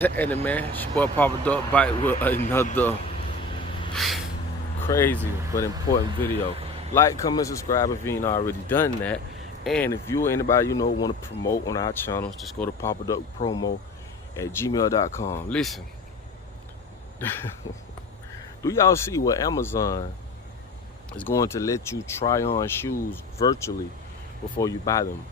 And man, it's your boy Papa Duck back with another crazy but important video. Like, comment, subscribe if you ain't already done that. And if you or anybody you know want to promote on our channels, just go to papaduckpromo@gmail.com. Listen, do y'all see what Amazon is going to let you try on shoes virtually before you buy them?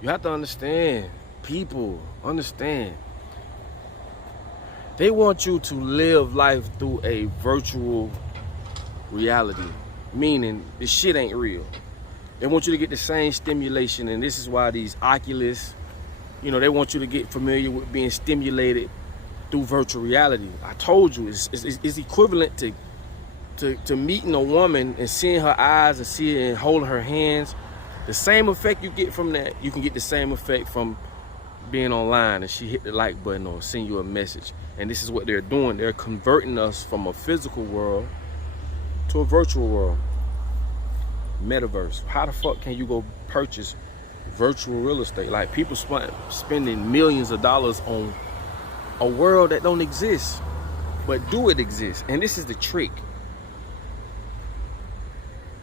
You have to understand, people, understand. They want you to live life through a virtual reality, meaning this shit ain't real. They want you to get the same stimulation, and this is why these Oculus, they want you to get familiar with being stimulated through virtual reality. I told you, it's equivalent to meeting a woman and seeing her eyes and seeing and holding her hands. The same effect you get from that, you can get the same effect from being online and she hit the like button or send you a message. And this is what they're doing. They're converting us from a physical world to a virtual world. Metaverse. How the fuck can you go purchase virtual real estate? Like, people spending millions of dollars on a world that don't exist, but do it exist. And this is the trick.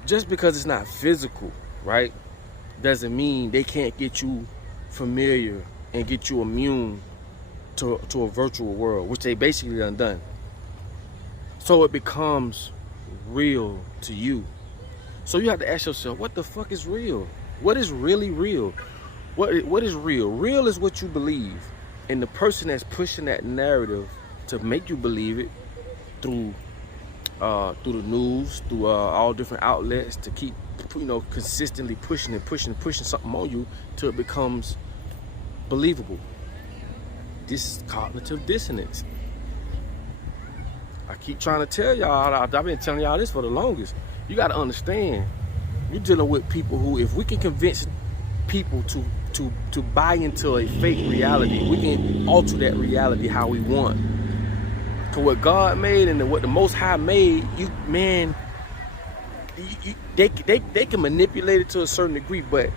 Just because it's not physical, right, doesn't mean they can't get you familiar and get you immune to a virtual world, which they basically done. So it becomes real to you. So you have to ask yourself, what the fuck is real? What is really real? What is real? Real is what you believe. And the person that's pushing that narrative to make you believe it through the news, through all different outlets, to keep consistently pushing something on you till it becomes believable. This is cognitive dissonance. I keep trying to tell y'all, I've been telling y'all this for the longest. You got to understand, you're dealing with people who, if we can convince people to buy into a fake reality, we can alter that reality how we want. To what God made and what the Most High made, they can manipulate it to a certain degree, but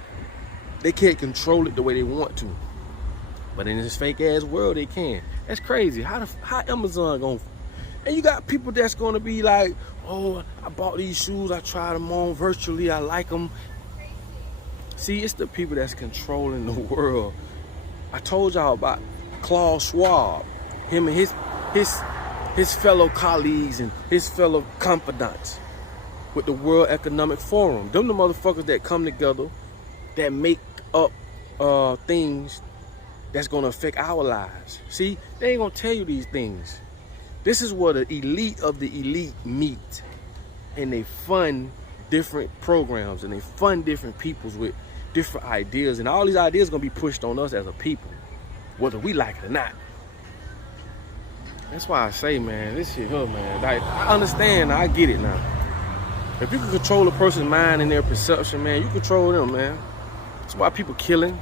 they can't control it the way they want to. But in this fake ass world, they can. That's crazy. How Amazon gonna? And you got people that's gonna be like, oh, I bought these shoes, I tried them on virtually, I like them. See, it's the people that's controlling the world. I told y'all about Klaus Schwab, him and his fellow colleagues and his fellow confidants with the World Economic Forum. Them the motherfuckers that come together, that make up things that's gonna affect our lives. See, they ain't gonna tell you these things. This is where the elite of the elite meet, and they fund different programs and they fund different peoples with different ideas, and all these ideas gonna be pushed on us as a people, whether we like it or not. That's why I say, man, this shit here, man. Like, I understand, I get it now. If you can control a person's mind and their perception, man, you control them, man. That's why people killing.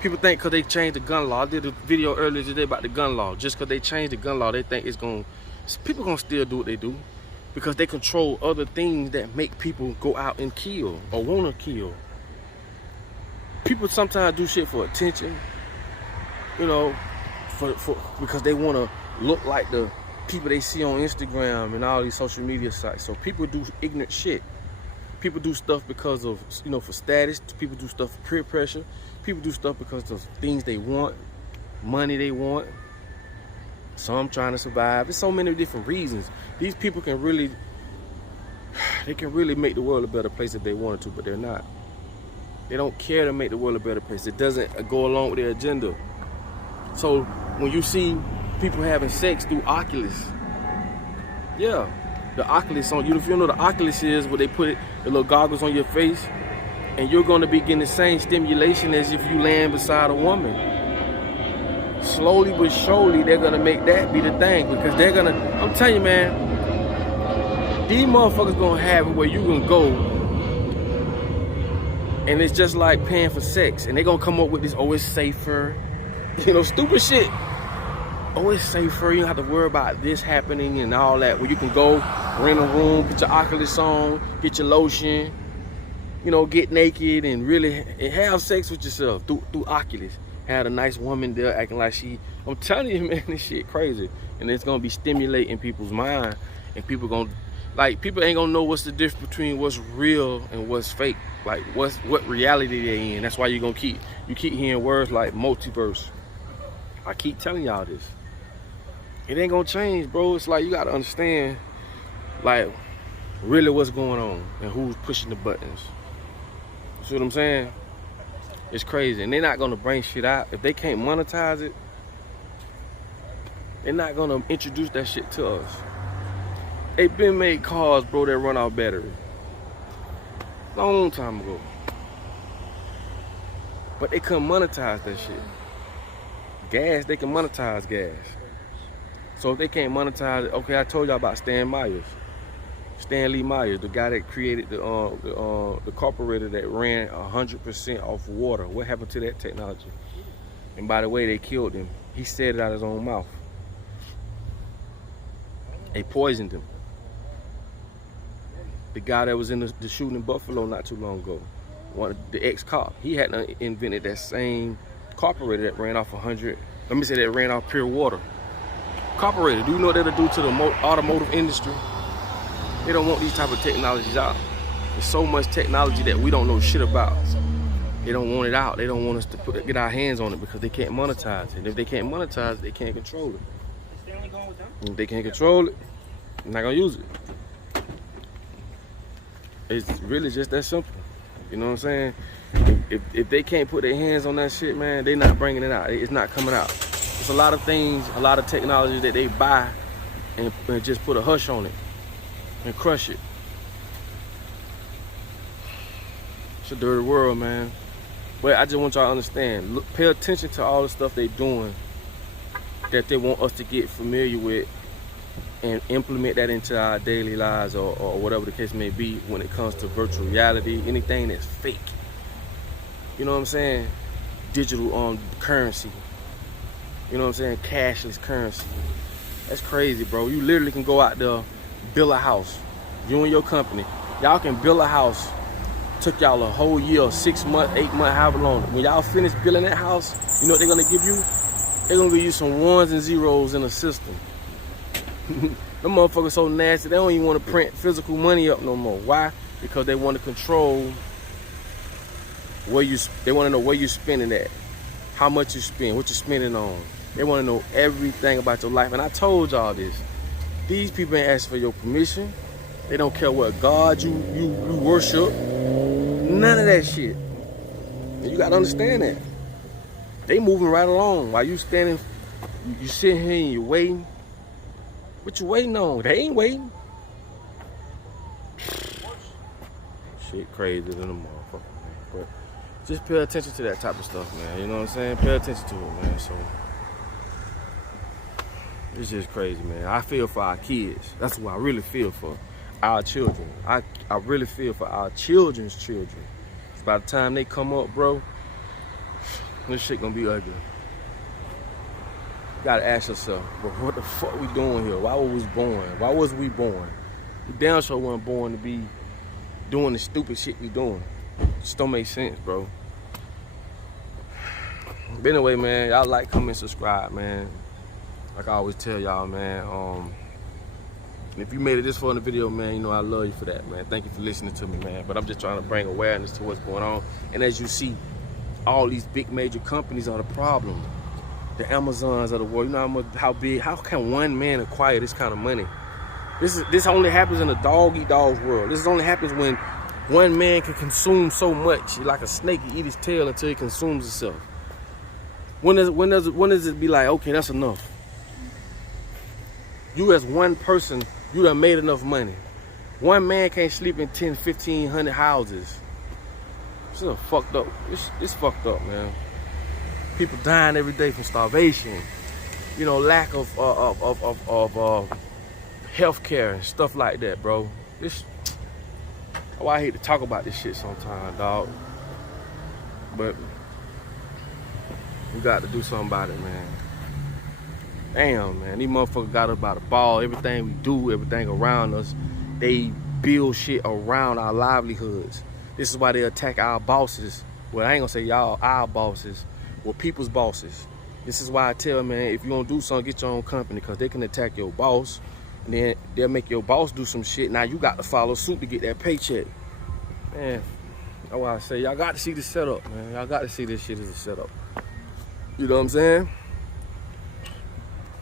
People think because they changed the gun law. I did a video earlier today about the gun law. Just because they changed the gun law, they think it's going to... People going to still do what they do because they control other things that make people go out and kill or want to kill. People sometimes do shit for attention, because they want to look like the people they see on Instagram and all these social media sites. So people do ignorant shit. People do stuff because of, for status. People do stuff for peer pressure. People do stuff because of things they want, money they want. Some trying to survive. There's so many different reasons. These people can really make the world a better place if they wanted to, but they're not. They don't care to make the world a better place. It doesn't go along with their agenda. So when you see people having sex through Oculus, yeah, the Oculus on you. If you know the Oculus is, where they put the little goggles on your face, and you're going to be getting the same stimulation as if you land beside a woman. Slowly but surely, they're going to make that be the thing, because they're going to, I'm telling you, man, these motherfuckers going to have it where you going to go, and it's just like paying for sex, and they're going to come up with this, oh, it's safer, stupid shit. Oh, it's safer, you don't have to worry about this happening and all that, where you can go, rent a room, put your Oculus on, get your lotion, get naked and really have sex with yourself through Oculus. Had a nice woman there acting like I'm telling you, man, this shit crazy. And it's gonna be stimulating people's mind, and people ain't gonna know what's the difference between what's real and what's fake. Like what reality they in. That's why you keep hearing words like multiverse. I keep telling y'all this. It ain't gonna change, bro. It's like you gotta understand, like, really what's going on and who's pushing the buttons. You see what I'm saying? It's crazy. And they're not gonna bring shit out. If they can't monetize it, they're not gonna introduce that shit to us. They been made cars, bro, that run off battery. Long time ago. But they couldn't monetize that shit. Gas, they can monetize gas. So if they can't monetize it, okay, I told y'all about Stanley Myers, the guy that created the carburetor that ran 100% off water. What happened to that technology? And by the way, they killed him. He said it out of his own mouth. They poisoned him. The guy that was in the shooting in Buffalo not too long ago, the ex-cop, he hadn't invented that same carburetor that ran off 100. Let me say that ran off pure water. Carburetor, do you know what that'll do to the automotive industry? They don't want these type of technologies out. There's so much technology that we don't know shit about. They don't want it out. They don't want us to get our hands on it because they can't monetize it. And if they can't monetize it, they can't control it. And if they can't control it, they're not gonna use it. It's really just that simple. You know what I'm saying? If they can't put their hands on that shit, man, they're not bringing it out. It's not coming out. It's a lot of things, a lot of technology that they buy and just put a hush on it and crush it. It's a dirty world, man. But I just want y'all to understand, look, pay attention to all the stuff they doing that they want us to get familiar with and implement that into our daily lives or whatever the case may be when it comes to virtual reality, anything that's fake. You know what I'm saying? Digital currency. You know what I'm saying? Cashless currency. That's crazy, bro. You literally can go out there, build a house. You and your company. Y'all can build a house. Took y'all a whole year, 6 months, 8 months, however long. When y'all finish building that house, you know what they're gonna give you? They're gonna give you some ones and zeros in a system. Them motherfuckers so nasty, they don't even want to print physical money up no more. Why? Because they want to control they want to know where you're spending at, how much you spend, what you're spending on. They want to know everything about your life. And I told y'all this. These people ain't asking for your permission. They don't care what God you worship. None of that shit. And you gotta understand that. They moving right along while you standing, you sitting here and you waiting. What you waiting on? They ain't waiting. Shit crazy than a motherfucker, man. But just pay attention to that type of stuff, man. You know what I'm saying? Pay attention to it, man. So it's just crazy, man. I feel for our kids. That's what I really feel for. Our children. I really feel for our children's children. By the time they come up, bro, this shit gonna be ugly. You gotta ask yourself, bro, what the fuck we doing here? Why was we born? Why was we born? We damn sure weren't born to be doing the stupid shit we doing. Just don't make sense, bro. But anyway, man, y'all like, comment, subscribe, man. Like I always tell y'all, man. If you made it this far in the video, man, you know I love you for that, man. Thank you for listening to me, man. But I'm just trying to bring awareness to what's going on. And as you see, all these big major companies are the problem. The Amazons of the world. You know how can one man acquire this kind of money? This only happens in a dog-eat-dog's world. This only happens when one man can consume so much. Like a snake, he eat his tail until he consumes himself. When does it be like, okay, that's enough? You as one person, you done made enough money. One man can't sleep in 10, 1,500 houses. This is fucked up. It's fucked up, man. People dying every day from starvation. You know, lack of health care and stuff like that, bro. I hate to talk about this shit sometimes, dog. But we got to do something about it, man. Damn, man, these motherfuckers got us by the ball. Everything we do, everything around us, they build shit around our livelihoods. This is why they attack our bosses. Well, I ain't gonna say y'all, our bosses. with people's bosses. This is why I tell, man, if you don't do something, get your own company, because they can attack your boss, and then they'll make your boss do some shit. Now you got to follow suit to get that paycheck. Man, that's why I say, y'all got to see the setup, man. Y'all got to see this shit as a setup. You know what I'm saying?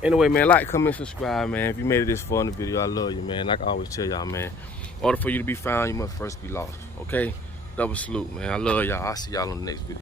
Anyway, man, like, comment, subscribe, man. If you made it this far in the video, I love you, man. Like I always tell y'all, man, in order for you to be found, you must first be lost, okay? Double salute, man. I love y'all. I'll see y'all on the next video.